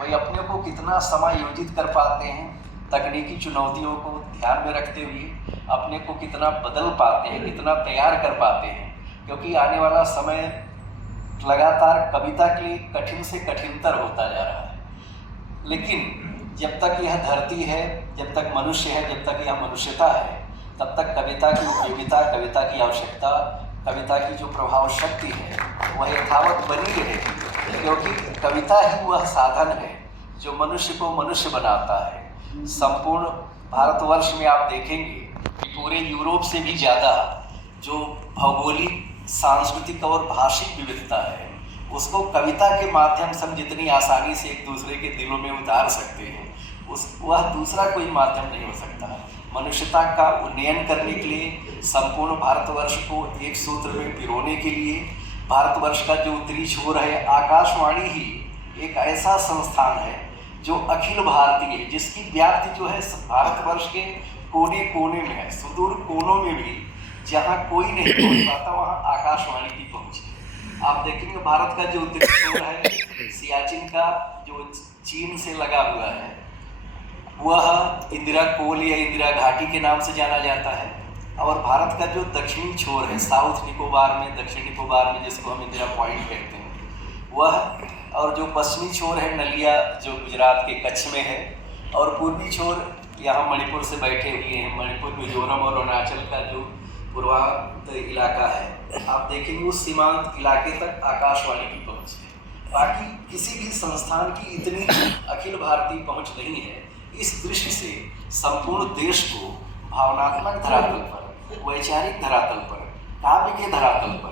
वही अपने को कितना समायोजित कर पाते हैं, तकनीकी चुनौतियों को ध्यान में रखते हुए अपने को कितना बदल पाते हैं, कितना तैयार कर पाते हैं। क्योंकि आने वाला समय लगातार कविता के लिए कठिन से कठिनतर होता जा रहा है। लेकिन जब तक यह धरती है, जब तक मनुष्य है, जब तक यह मनुष्यता है, तब तक कविता की उपयोगिता, कविता की आवश्यकता, कविता की जो प्रभाव शक्ति है वह यथावत बनी रहेगी। क्योंकि कविता ही वह साधन है जो मनुष्य को मनुष्य बनाता है। संपूर्ण भारतवर्ष में आप देखेंगे कि पूरे यूरोप से भी ज़्यादा जो भौगोलिक, सांस्कृतिक और भाषिक विविधता है उसको कविता के माध्यम से हम जितनी आसानी से एक दूसरे के दिलों में उतार सकते हैं, वह दूसरा कोई माध्यम नहीं हो सकता। मनुष्यता का उन्नयन करने के लिए, संपूर्ण भारतवर्ष को एक सूत्र में पिरोने के लिए, भारतवर्ष का जो उत्तरी छोर है, आकाशवाणी ही एक ऐसा संस्थान है जो अखिल भारतीय, जिसकी व्याप्ति जो है भारतवर्ष के कोने कोने में है, सुदूर कोनों में भी जहाँ कोई नहीं पहुँच पाता वहाँ आकाशवाणी की पहुँच है। आप देखेंगे भारत का जो उत्तरी छोर है, सियाचिन का जो चीन से लगा हुआ है, वह इंदिरा कोल या इंदिरा घाटी के नाम से जाना जाता है। और भारत का जो दक्षिणी छोर है, साउथ निकोबार में, दक्षिण निकोबार में, जिसको हम इंदिरा पॉइंट कहते हैं, वह, और जो पश्चिमी छोर है नलिया, जो गुजरात के कच्छ में है, और पूर्वी छोर यहाँ मणिपुर से बैठे हुए हैं, मणिपुर, मिजोरम और अरुणाचल का जो पूर्वांत इलाका है, आप देखेंगे उस सीमांत इलाके तक आकाशवाणी की पहुँच है। बाकी किसी भी संस्थान की इतनी अखिल भारतीय पहुँच नहीं है। इस दृष्टि से संपूर्ण देश को भावनात्मक धरातल पर, वैचारिक धरातल पर, काव्य के धरातल पर